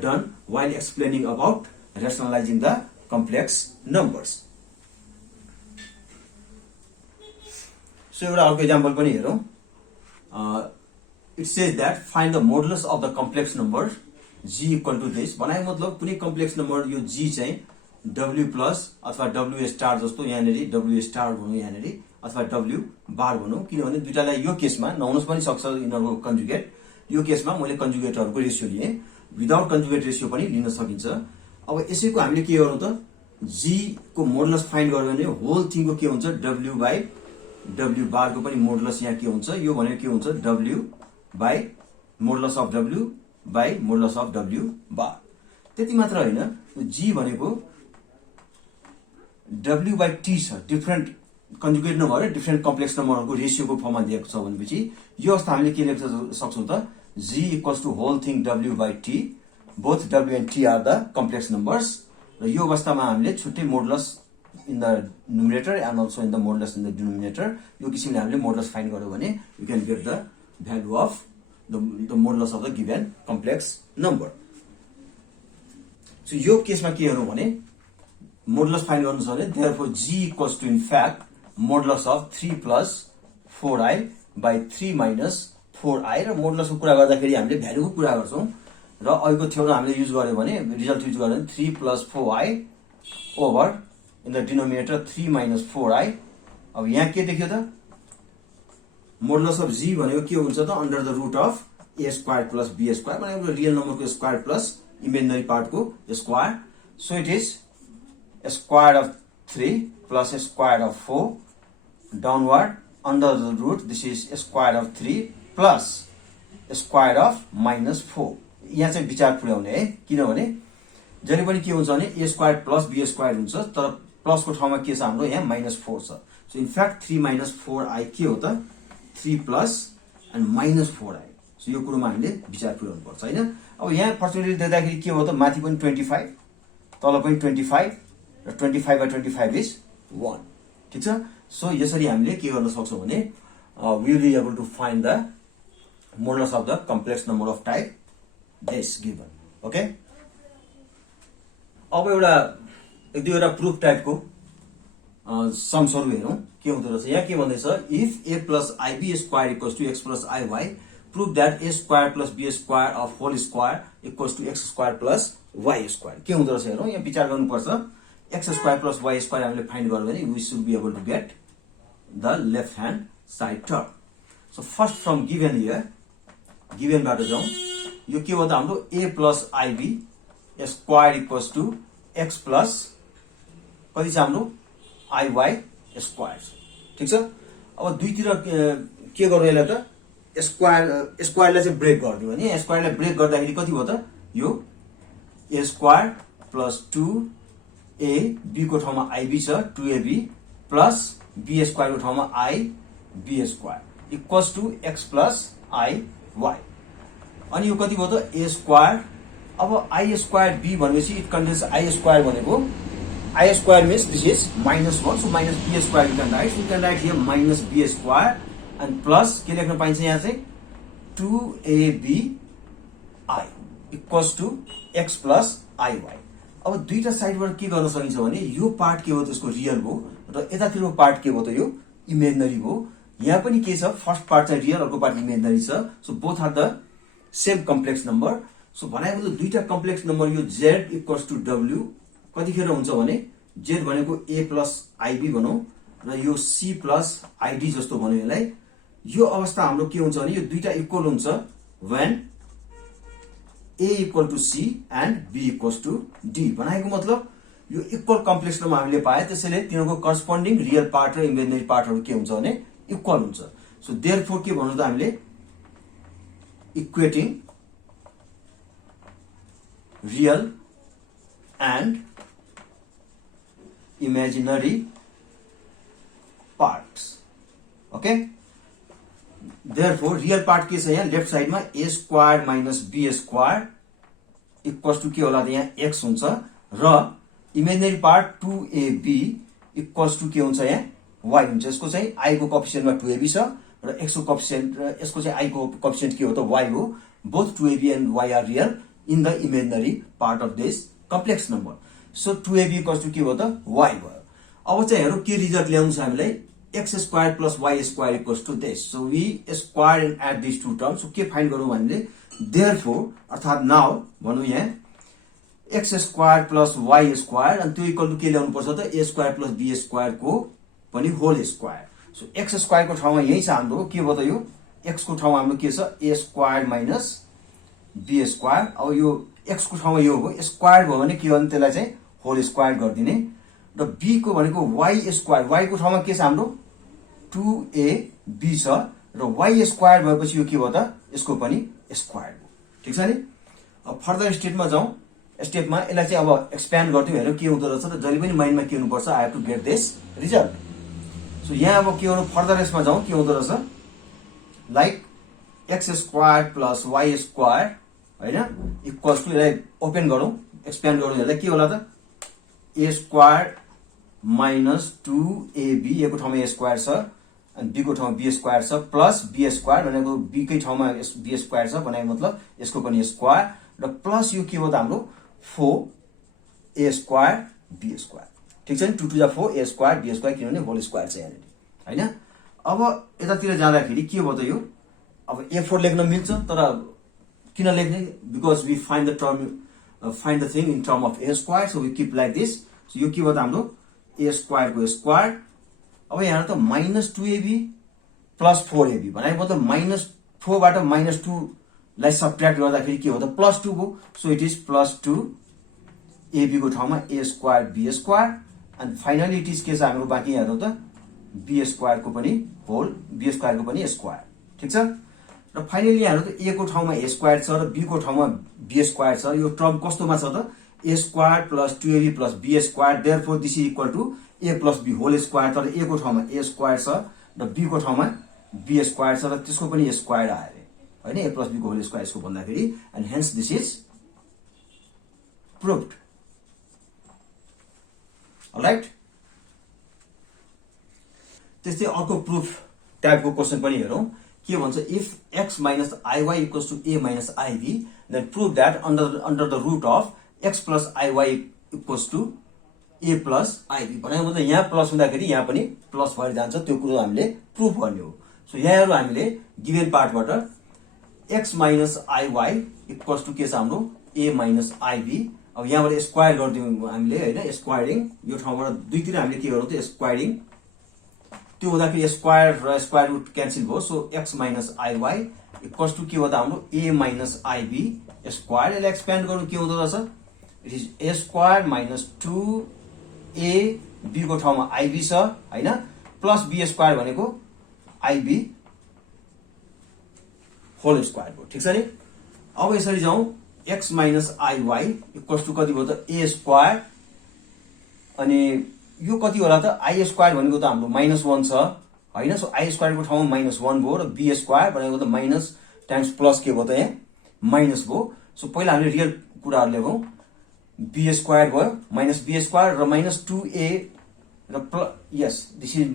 done while explaining about rationalizing the complex numbers. So एउटा अर्को एक्जाम्पल पनि हेरौँ it says that find the modulus of the complex number g equal to this बनाए मतलब कुनै कम्प्लेक्स नम्बर यो g चाहिँ w प्लस अथवा w स्टार जस्तो यहाँनेरि w स्टार भनौँ यहाँनेरि अथवा w बार भनौँ किनभने दुईटालाई यो केसमा नहुन पनि सक्छ यिनीहरूको कन्जुगेट यो केसमा मैले कन्जुगेटहरूको रेसियो लिए विदाउट कन्जुगेट रेसियो पनि लिन सकिन्छ अब यसैको हामीले के गरौँ त g को मोडुलस फाइन्ड गर्यो भने होल थिङको के हुन्छ w बाइ w बार को पनि मोडुलस यहाँ के हुन्छ यो भनेको के हुन्छ w by modulus of w by modulus of w bar त्यति मात्र हैन g भनेको w बाइ t छ डिफरेन्ट कन्जुगेट नभएर डिफरेन्ट कम्प्लेक्स नम्बरहरूको रेसियोको फर्ममा दिएको छ भनेपछि यो अवस्था हामीले के लेख्न सक्छौं त g equals to whole thing w by t both w and t are the complex numbers र यो अवस्थामा हामीले छुट्टै modulus in the numerator and also in the modulus in the denominator यो किसिमले हामीले मोडुलस फाइन्ड गर्यो भने you can get the value of the modulus of the given complex number so यो केसमा के हेरौँ भने मोडुलस फाइन्ड गर्नु छ भने therefore g equals to in fact modulus of 3 plus 4i by 3 - 4i र मोडुलसको कुरा गर्दाखेरि हामीले भ्यालुको कुरा गर्छौं र अहिलेको थ्योरम हामीले युज गर्यो भने रिजल्ट युज गर्यो भने 3 plus 4i over in the denominator 3 - 4i अब यहाँ के देखियो त मोडुलस अफ g भनेको के हुन्छ त under the root of a square plus b square भनेको रियल नम्बरको स्क्वायर प्लस इमेजिनरी पार्टको square so it is square of 3 plus square of 4 downward under the root this is square of 3 plus square of -4 यहाँ चाहिँ विचार पुर्याउने है किनभने जहिले पनि के हुन्छ भने a square plus b square हुन्छ तर प्लसको ठाउँमा के छ हाम्रो यहाँ -4 छ सो इन फ्याक्ट 3 - 4i के हो त 3 प्लस एन्ड -4i सो यो कुरोमा हामीले विचार पुर्याउनु पर्छ हैन अब यहाँ पर्सेन्टेज दिँदाखेरि के हो त माथि पनि 25 तल पनि 25 र 25 by 25 इज 1 ठीक छ सो यसरी हामीले के गर्न सक्छौं भने we will be able to find the modulus of the complex number of type this given okay अब एउटा एक दुईवटा प्रुफ टाइपको समहरू हेरौं के हुँदो रहेछ यहाँ के भन्दैछ if a plus ib square equals to x plus iy prove that a square plus b square of whole square equals to x square plus y square के हुँदो रहेछ हेरौं यहाँ विचार गर्नुपर्छ x square plus y square हामीले फाइन्ड गर्यो भने we should be able to get the left hand side term so first from given here given बाट जाउँ यो के हो त हाम्रो a plus ib square equals to x plus कति छ हाम्रो iy square ठीक छ अब दुईतिर के गर्नु यसलाई त स्क्वायरलाई चाहिँ ब्रेक गर्दियो भने स्क्वायरलाई ब्रेक गर्दाखेरि कति हो त यो a square plus 2a b को ठाउँमा ib छ 2ab प्लस b स्क्वायर को ठाउँमा ib square equals to x plus iy अनि यो कति भयो त a स्क्वायर अब i स्क्वायर b भनेपछि इट कन्टेन्स i स्क्वायर भनेको i square means this is -1 so -b square you can write here -b square and plus के लेख्न पाइन्छ यहाँ चाहिँ 2abi equals to x plus iy अब दुईटा साइडबाट के गर्न सकिन्छ भने यो पार्ट के हो त्यसको रियल हो र यतातिरको पार्ट के हो त यो इमेजिनरी हो यहाँ पनि के छ फर्स्ट पार्ट चाहिँ रियल अर्को पार्ट इमेजिनरी छ so both are the same complex number so भनेको त दुईटा कम्प्लेक्स नम्बर यो z इक्वल्स टु w कतिखेर हुन्छ भने z भनेको a प्लस ib भनौं र यो c प्लस id जस्तो भन्यो यसलाई। यो अवस्था हाम्रो के हुन्छ भने यो दुईटा इक्वल हुन्छ when a equal to c and b equals to d। भनेको मतलब यो इक्वल कम्प्लेक्स नम्बर हामीले पाए, त्यसैले तिनीहरूको करस्पोन्डिङ रियल पार्ट र इमेजिनरी पार्टहरु के हुन्छ भने इक्वल हुन्छ। सो देयरफोर के भन्नु त हामीले equating real and imaginary parts. Okay, therefore real part के छ यहाँ लेफ्ट साइडमा a square minus b square equals to के होला त यहाँ x हुन्छ र imaginary part 2ab equals to के हुन्छ यहाँ y हुन्छ। यसको चाहिँ i को कोएफिसिएन्टमा 2ab छ र x को कोएफिसिएन्ट र यसको चाहिँ i को कोएफिसिएन्ट के हो त y हो। Both 2ab and y are real in the imaginary part of this complex number. So 2ab equals to के हो त y भयो। अब चाहिँ हेरौँ के रिजल्ट ल्याउनु छ हामीलाई x square plus y square equals to this. So we square and add this to terms. So के फाइन्ड गरौँ हामीले देयरफोर अर्थात नाउ भनौँ यहाँ x square plus y square अनि त्यो इक्वल टु के ल्याउनु पर्छ त a square plus b square को पनि whole square. So x square को ठाउँमा यही छ हाम्रो के भयो त यो x को ठाउँमा हाम्रो के छ a square minus b square. अब यो x को ठाउँमा यो हो स्क्वायर भयो भने के भने त्यसलाई चाहिँ होल स्क्वायर गरिदिने र b को भनेको y स्क्वायर, y को ठाउँमा के छ हाम्रो 2ab छ र y स्क्वायर भएपछि यो के भयो त यसको पनि स्क्वायर हो। ठीक छ नि। अब फर्दर स्टेपमा जाउँ। स्टेपमा यसलाई चाहिँ अब एक्सप्यान्ड गर्दियौ, हेरौँ के हुँदो रहेछ त। जहिले पनि माइन्डमा के हुनुपर्छ I have to get this result. So यहाँ अब के गर्नु फर्दर यसमा जाउँ के हुँदो रहेछ like x square plus y square हैन इक्वल्स टु यसलाई ओपन गरौँ एक्सप्यान्ड गरौँ। यसलाई के होला त a square minus 2ab a को ठाउँमा a स्क्वायर छ अनि b को ठाउँमा b स्क्वायर छ प्लस b स्क्वायर भनेको b कै ठाउँमा b स्क्वायर छ भनेको मतलब यसको पनि स्क्वायर र प्लस यो के हो त हाम्रो 4a स्क्वायर b स्क्वायर। ठीक छ नि। 2 to 4 a square b square किनभने होल स्क्वायर छ यहाँनिर हैन। अब यतातिर जाँदाखेरि के भयो त यो अब a4 लेख्न मिल्छ तर किन लेख्ने because we find the term find the thing in term of a square. So we keep like this. So यो के भयो त हाम्रो a स्क्वायर को स्क्वायर। अब यहाँ त माइनस 2ab प्लस 4ab भनेको मतलब माइनस 4 बाट माइनस 2 लाई सबट्र्याक्ट गर्दाखेरि के हो त प्लस 2 हो। So it is plus 2 ab को ठाउँमा a square b square and finally it is के छ हाम्रो बाँकी हेर्नु त b स्क्वायर को पनि होल b स्क्वायर को पनि स्क्वायर। ठीक छ। र फाइनली हेर्नु त a को ठाउँमा a स्क्वायर छ र b को ठाउँमा b स्क्वायर छ। यो टर्म कस्तोमा छ त a square plus 2ab plus b square. Therefore this is equal to a plus b whole square. तर a को ठाउँमा a स्क्वायर छ र b को ठाउँमा b स्क्वायर छ र त्यसको पनि स्क्वायर आयो हैन a प्लस b को होल स्क्वायर यसको भन्दाखेरि and hence this is proved. Alright. त्यस्तै अर्को प्रुफ टाइपको क्वेशन पनि हेरौँ के भन्छ if x minus iy equals to a minus ib then prove that under the root of x plus iy equals to a plus ib। भनेको मतलब यहाँ प्लस हुँदाखेरि यहाँ पनि प्लस भएर जान्छ त्यो कुरो हामीले प्रुफ गर्ने हो। सो यहाँ हेरौँ हामीले गिभन पार्टबाट x minus iy equals to के छ हाम्रो a माइनस ib। अब यहाँबाट स्क्वायर गरिदियौँ हामीले हैन स्क्वायरिङ यो ठाउँबाट दुईतिर हामीले के गरौँ त स्क्वायरिङ त्यो हुँदाखेरि स्क्वायर र स्क्वायर रुट क्यान्सल भयो। So x minus iy equals to के हो त हाम्रो a माइनस ib स्क्वायर। यसलाई एक्सप्यान्ड गर्नु के हुँदो रहेछ it is a square minus 2ab को ठाउँमा ib छ हैन प्लस b स्क्वायर भनेको ib होल स्क्वायर हो। ठीक छ नि। अब यसरी जाउँ x minus iy equals to कति भयो त a स्क्वायर अनि यो कति होला त i स्क्वायर भनेको त हाम्रो -1 छ हैन। सो i स्क्वायर को ठाउँमा -1 भयो र b स्क्वायर भनेको त माइनस टाइम्स प्लस के भयो त यहाँ माइनस भयो। सो पहिला हामीले रियल कुराहरु लेखौं b स्क्वायर भयो माइनस b स्क्वायर र माइनस 2a र यस this is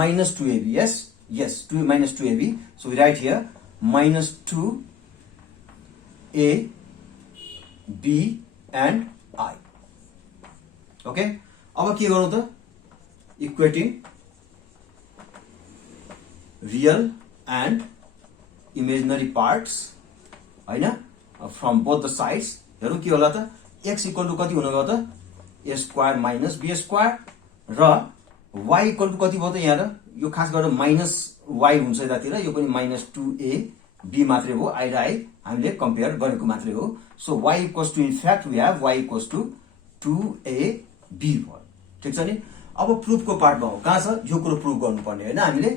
minus 2ab yes 2 minus 2ab। so we write here minus 2a b and I। okay अब के गरौँ त equating real and imaginary parts हैन फ्रम बोथ द साइड्स हेरौँ के होला त x इक्वल टु कति हुन गयो त a square minus b square र y इक्वल टु कति भयो त यहाँ र यो खास गरेर माइनस y हुन्छ यतातिर यो पनि माइनस 2ab मात्रै हो i र i हामीले कम्पेयर गरेको मात्रै हो so y equals to in fact we have y equals to 2ab भयो ठीक छ नि अब प्रुफको पार्टमा हो कहाँ छ यो कुरो प्रुफ गर्नुपर्ने हैन हामीले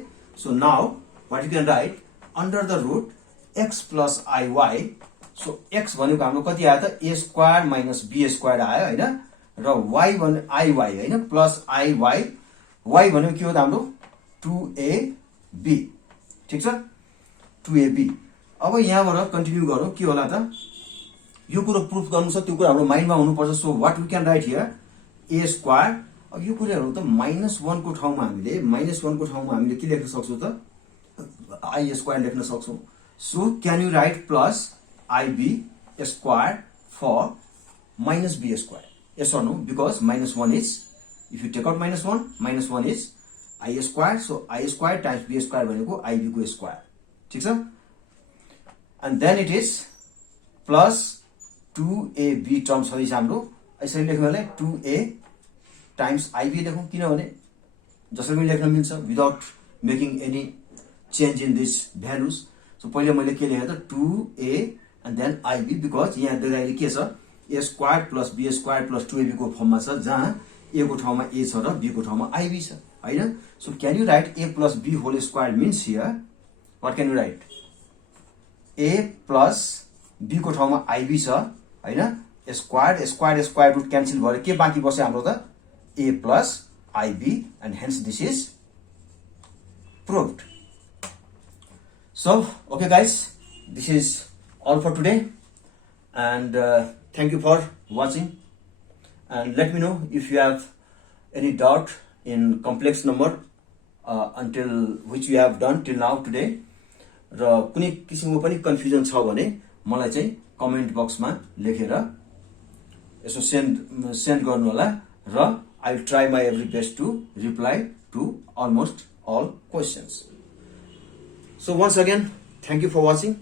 so now what you can write under the root x plus iy so x भनेको हाम्रो कति आयो त a square minus b square आयो हैन र y भने iy हैन प्लस iy y भनेको के हो त हाम्रो 2ab ठीक छ 2ab अब यहाँबाट कन्टिन्यू गरौँ के होला त यो कुरो प्रुफ गर्नु छ त्यो कुरा हाम्रो माइन्डमा हुनुपर्छ so what we can write here a square अब यो कुराहरु त -1 को ठाउँमा हामीले -1 को ठाउँमा हामीले के लेख्न सक्छौं त i स्क्वायर लेख्न सक्छौं so can you write plus ib square for -b square yes or no because -1 is if you take out -1 is i square so i square times b square भनेको ib को स्क्वायर ठीक छ and then it is plus 2ab terms छ हाम्रो यसरी लेख्नुलाई 2a times ib लेखौं किनभने जसरी पनि लेख्न मिल्छ without making any change in this values so पहिले मैले के लेखे त 2a and then ib because यहाँ देखाइले के छ a square plus b square plus 2ab को फर्ममा छ जहाँ a को ठाउँमा a छ र b को ठाउँमा ib छ हैन so can you write a plus b whole square means here what can you write a plus b को ठाउँमा ib छ हैन square square square root cancel भएर के बाँकी बस्यो हाम्रो त a plus ib and hence this is proved. So okay guys, this is all for today and thank you for watching and let me know if you have any doubt in complex number until which you have done till now today र कुनै किसिमको पनि कन्फ्युजन छ भने मलाई चाहिँ कमेन्ट बक्समा लेखेर यसो सेन्ड गर्नु होला र I'll try my every best to reply to almost all questions. So once again, thank you for watching.